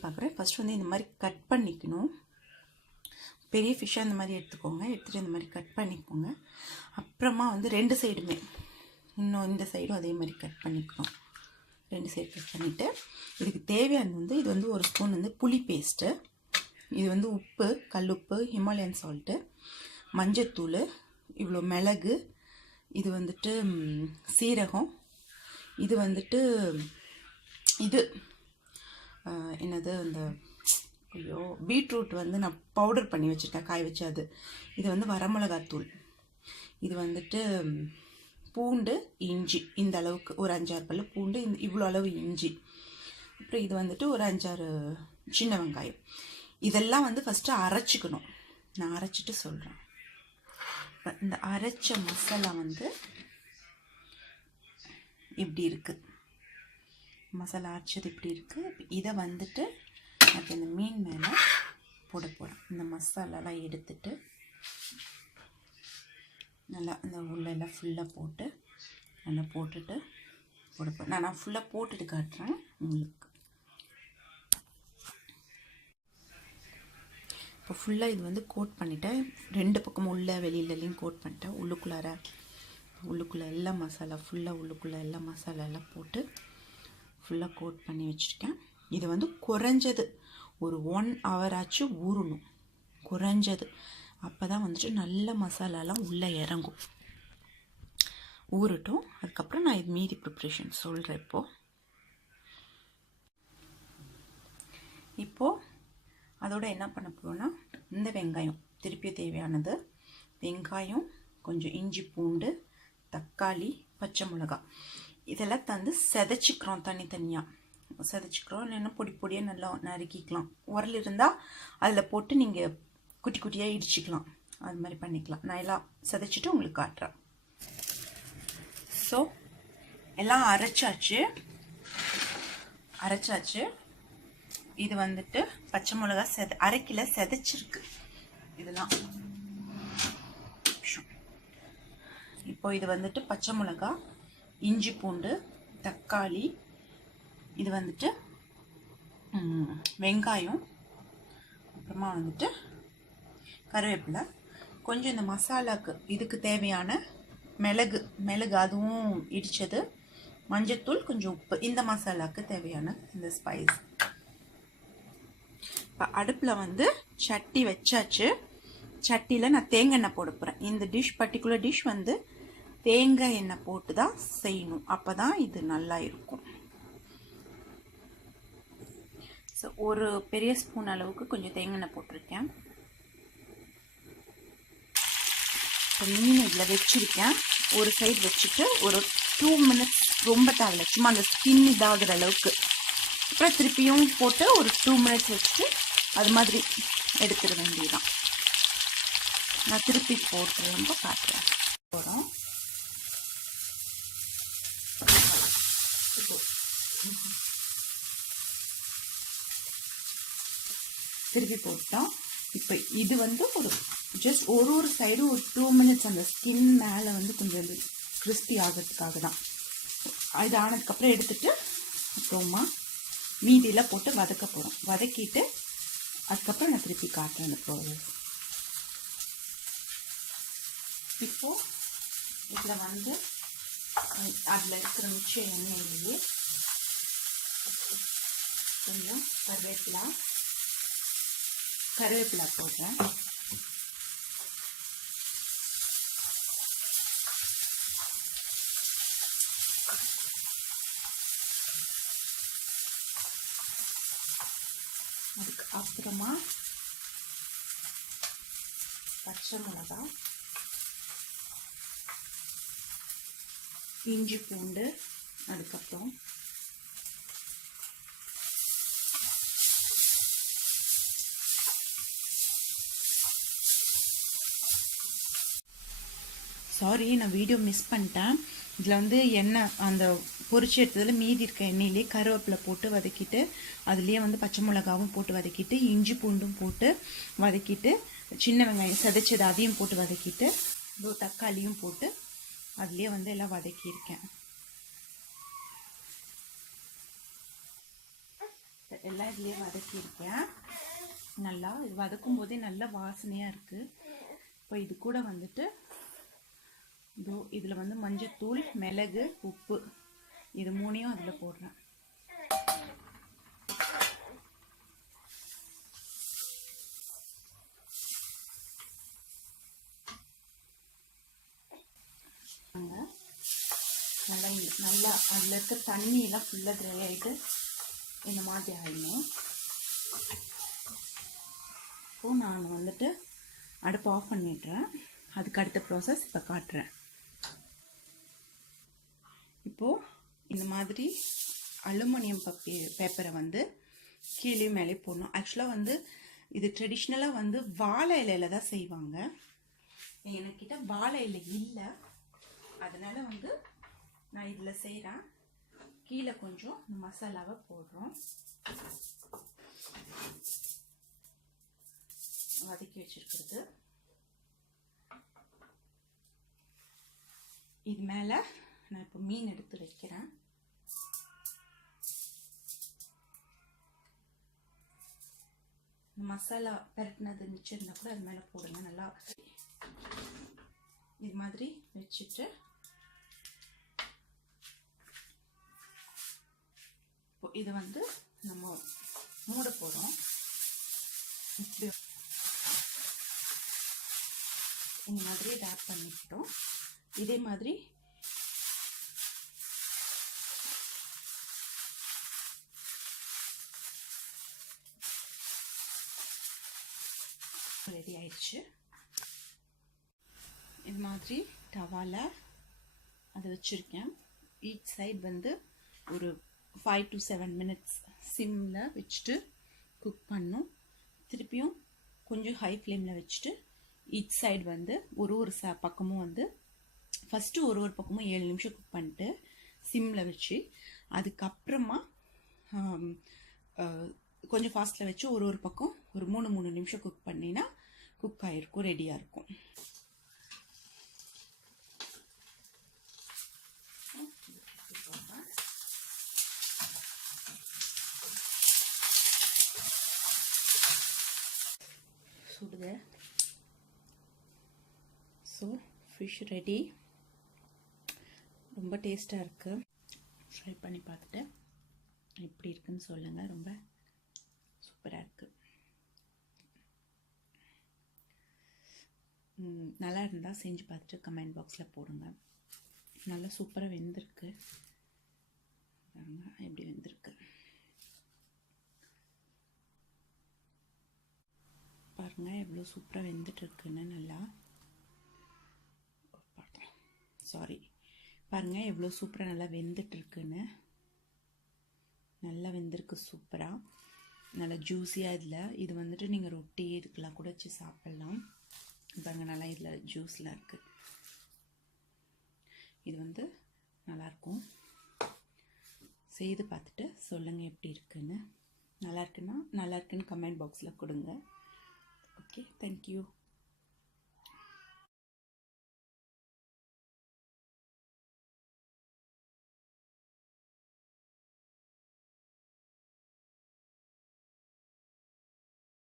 செய்யலான்னு பார்க்குறேன். ஃபஸ்ட் வந்து இந்த மாதிரி கட் பண்ணிக்கணும். பெரிய ஃபிஷ்ஷாக இந்த மாதிரி எடுத்துக்கோங்க. எடுத்துகிட்டு இந்த மாதிரி கட் பண்ணிக்கோங்க. அப்புறமா வந்து 2 சைடுமே இன்னும் இந்த சைடும் அதே மாதிரி கட் பண்ணிக்கணும். 2 சைடு கட் பண்ணிவிட்டு இதுக்கு தேவையானது வந்து இது வந்து 1 ஸ்பூன் வந்து புளி பேஸ்ட்டு, இது வந்து உப்பு, கல்லுப்பு, ஹிமாலயன் சால்ட்டு, மஞ்சத்தூள், இவ்வளோ மிளகு, இது வந்துட்டு சீரகம், இது வந்துட்டு இது என்னது அந்த பீட்ரூட் வந்து நான் பவுடர் பண்ணி வச்சுருக்கேன், காய வச்சு அது. இது வந்து வரமிளகாத்தூள், இது வந்துட்டு பூண்டு, இஞ்சி, இந்த அளவுக்கு ஒரு 5-6 பல்லு பூண்டு, இவ்வளோ அளவு இஞ்சி, அப்புறம் இது வந்துட்டு ஒரு 5-6 சின்ன வெங்காயம். இதெல்லாம் வந்து ஃபஸ்ட்டு அரைச்சிக்கணும். நான் அரைச்சிட்டு சொல்கிறேன். இந்த அரைச்ச மசாலா வந்து இப்படி இருக்குது. மசாலா அரைச்சது இப்படி இருக்குது. இதை வந்துட்டு அது இந்த மீன் மேலே போட போகிறேன். இந்த மசாலாலாம் எடுத்துட்டு நல்லா இந்த உள்ளெல்லாம் ஃபுல்லாக போட்டு நல்லா போட்டுட்டு போட போகிறேன். நான் ஃபுல்லாக போட்டுட்டு காட்டுறேன் உங்களுக்கு. இப்போ ஃபுல்லாக இது வந்து கோட் பண்ணிவிட்டேன். 2 பக்கமும் உள்ள வெளியிலையும் கோட் பண்ணிட்டேன். உள்ளுக்குள்ளே எல்லாம் மசாலா ஃபுல்லாக உள்ளுக்குள்ளே எல்லாம் மசாலா எல்லாம் போட்டு ஃபுல்லாக கோட் பண்ணி வச்சுருக்கேன். இது வந்து குறைஞ்சது ஒரு 1 hour ஆச்சு ஊறணும், குறைஞ்சது. அப்போ தான் வந்துட்டு நல்ல மசாலாலாம் உள்ளே இறங்கும். ஊறட்டும். அதுக்கப்புறம் நான் இது மீதி ப்ரிப்ரேஷன் சொல்கிறேன். இப்போது அதோட என்ன பண்ண போகிறோன்னா, இந்த வெங்காயம் திருப்பி தேவையானது, வெங்காயம், கொஞ்சம் இஞ்சி, பூண்டு, தக்காளி, பச்சை மிளகாய், இதெல்லாம் வந்து செதைச்சிக்கிறோம். தனித்தனியாக செதைச்சிக்கிறோம். இல்லைன்னா பொடி பொடியாக நல்லா நறுக்கிக்கலாம். உரல் இருந்தால் அதில் போட்டு நீங்கள் குட்டி குட்டியாக இடிச்சிக்கலாம். அது மாதிரி பண்ணிக்கலாம். நான் எல்லாம் செதைச்சிட்டு உங்களுக்கு காட்டுறேன். ஸோ எல்லாம் அரைச்சாச்சு. இது வந்துட்டு பச்சை மிளகா அரைக்கில செதைச்சிருக்கு இதெல்லாம். இப்போ இது வந்துட்டு பச்சை மிளகா, இஞ்சி, பூண்டு, தக்காளி, இது வந்துட்டு வெங்காயம், அப்புறமா வந்துட்டு கருவேப்பிலை, கொஞ்சம் இந்த மசாலாவுக்கு இதுக்கு தேவையான மிளகு அதுவும் இடித்தது, மஞ்சத்தூள், கொஞ்சம் உப்பு, இந்த மசாலாவுக்கு தேவையான இந்த ஸ்பைஸ். இப்போ அடுப்பில் வந்து சட்டி வச்சாச்சு. சட்டியில் நான் தேங்காய் எண்ணெய் போட போகிறேன். இந்த பர்டிகுலர் டிஷ் வந்து தேங்காய் எண்ணெய் போட்டு தான் செய்யணும். அப்போ தான் இது நல்லா இருக்கும். ஸோ ஒரு பெரிய ஸ்பூன் அளவுக்கு கொஞ்சம் தேங்காய் எண்ணெய் போட்டிருக்கேன். இப்போ மீன் இதில் வச்சுருக்கேன். ஒரு சைடு வச்சுட்டு ஒரு 2 minutes, ரொம்ப தேவையில்லை, சும்மா அந்த ஸ்கின் இதாகிற அளவுக்கு. அப்புறம் திருப்பியும் போட்டு ஒரு 2 minutes வச்சுட்டு அது மாதிரி எடுத்துட வேண்டியதுதான். நான் திருப்பி போட்டுருந்தப்போ காட்டுறேன். போகிறோம். திருப்பி போட்டோம். இப்போ இது வந்து ஜஸ்ட் ஒரு சைடு ஒரு 2 minutes அந்த ஸ்கின் மேலே வந்து கொஞ்சம் கிறிஸ்பி ஆகிறதுக்காக தான். இது ஆனதுக்கப்புறம் எடுத்துட்டு அப்புறமா மீதியெல்லாம் போட்டு வதக்க போகிறோம். வதக்கிட்டு அதுக்கப்புறம் நான் திருப்பி காட்டுறேன் அந்த ப்ராசஸ். இப்போது இதில் வந்து அதில் இருக்கிற மிச்ச எண்ணெயிலேயே கொஞ்சம் கருவேப்பிலை போடுறேன். அதுக்கு அப்புறமா பச்சை மிளகாய், இஞ்சி, பூண்டு, அதுக்கப்புறம் சாரி, நான் வீடியோ மிஸ் பண்ணிட்டேன். இதில் வந்து எண்ணெய் அந்த பொரிச்சு எடுத்ததில் மீதி இருக்க எண்ணெயிலே கருவேப்பிலை போட்டு வதக்கிட்டு, அதுலேயே வந்து பச்சை மிளகாவும் போட்டு வதக்கிட்டு, இஞ்சி பூண்டும் போட்டு வதக்கிட்டு, சின்ன வெங்காயம் செதைச்சது அதையும் போட்டு வதக்கிட்டு, தக்காளியும் போட்டு அதுலேயே வந்து எல்லாம் வதக்கியிருக்கேன். எல்லாம் இதுலேயே வதக்கியிருக்கேன். நல்லா இது வதக்கும் போதே நல்ல வாசனையாக இருக்குது. இப்போ இது கூட வந்துட்டு இதில் வந்து மஞ்சத்தூள், மிளகு, உப்பு இது 3ஐயும் அதில் போடுறேன். நல்லா அதில் இருக்க தண்ணியெல்லாம் ஃபுல்லாக ட்ரை ஆகிட்டு இந்த மாதிரி ஆகிடணும். இப்போது நான் வந்துட்டு அடுப்பு ஆஃப் பண்ணிடுறேன். அதுக்கு அடுத்த ப்ராசஸ் இப்போ காட்டுறேன். இப்போது இந்த மாதிரி அலுமினியம் பேப்பரை வந்து கீழே மேலே போடணும். ஆக்சுவலாக வந்து இது ட்ரெடிஷ்னலாக வந்து வாழை இலையில தான் செய்வாங்க. என்கிட்ட வாழை இலை இல்லை, அதனால வந்து நான் இதில் செய்கிறேன். கீழே கொஞ்சம் இந்த மசாலாவை போடுறோம். வதக்கி வச்சிருக்கிறது இது மேலே நான் இப்போ மீன் எடுத்து வைக்கிறேன். மசாலா பரட்டினது மிச்சம் இருந்தால் கூட அது மேலே போடுங்க. நல்லா இது மாதிரி வச்சுட்டு இது வந்து நம்ம மூட போகிறோம். இப்படி இந்த மாதிரி ரேப் பண்ணிக்கிட்டோம். இதே மாதிரி ரெடி ஆயிடுச்சு. இது மாதிரி டவால அதை வச்சுருக்கேன். ஈச் சைடு வந்து ஒரு 5 to 7 minutes சிம்மில் வச்சுட்டு குக் பண்ணும். திருப்பியும் கொஞ்சம் ஹை ஃப்ளேமில் வச்சுட்டு ஈச் சைடு வந்து ஒரு பக்கமும் வந்து ஃபஸ்ட்டு ஒரு பக்கமும் 7 நிமிஷம் குக் பண்ணிட்டு சிம்மில் வச்சு, அதுக்கப்புறமா கொஞ்சம் ஃபாஸ்ட்டில் வச்சு ஒரு பக்கம் ஒரு 3 நிமிஷம் குக் பண்ணினா குக் ஆகிருக்கும், ரெடியாக இருக்கும். சுடுது. So fish ready. ரொம்ப டேஸ்ட்டாக இருக்குது. ட்ரை பண்ணி பார்த்துட்டு எப்படி இருக்குன்னு சொல்லுங்கள். ரொம்ப சூப்பராக இருக்குது. நல்லா இருந்தால் செஞ்சு பார்த்துட்டு கமெண்ட் பாக்ஸில் போடுங்க. நல்லா சூப்பராக வெந்திருக்கு. எப்படி வெந்திருக்கு பாருங்கள், எவ்வளோ சூப்பராக வெந்துட்டுருக்குன்னு. நல்லா பாருங்கள் எவ்வளோ சூப்பராக நல்லா வெந்துட்டுருக்குன்னு. நல்லா வெந்திருக்கு சூப்பராக, நல்லா ஜூஸியாக. இது வந்துட்டு நீங்கள் ரொட்டி இதுக்கெல்லாம் கூட வச்சு சாப்பிட்லாம். பாருங்கள் நல்லா இதில் ஜூஸ்லாம் இருக்குது. இது வந்து நல்லாயிருக்கும். செய்து பார்த்துட்டு சொல்லுங்கள் எப்படி இருக்குன்னு. நல்லா இருக்குன்னு கமெண்ட் பாக்ஸில் கொடுங்க. Okay, thank you.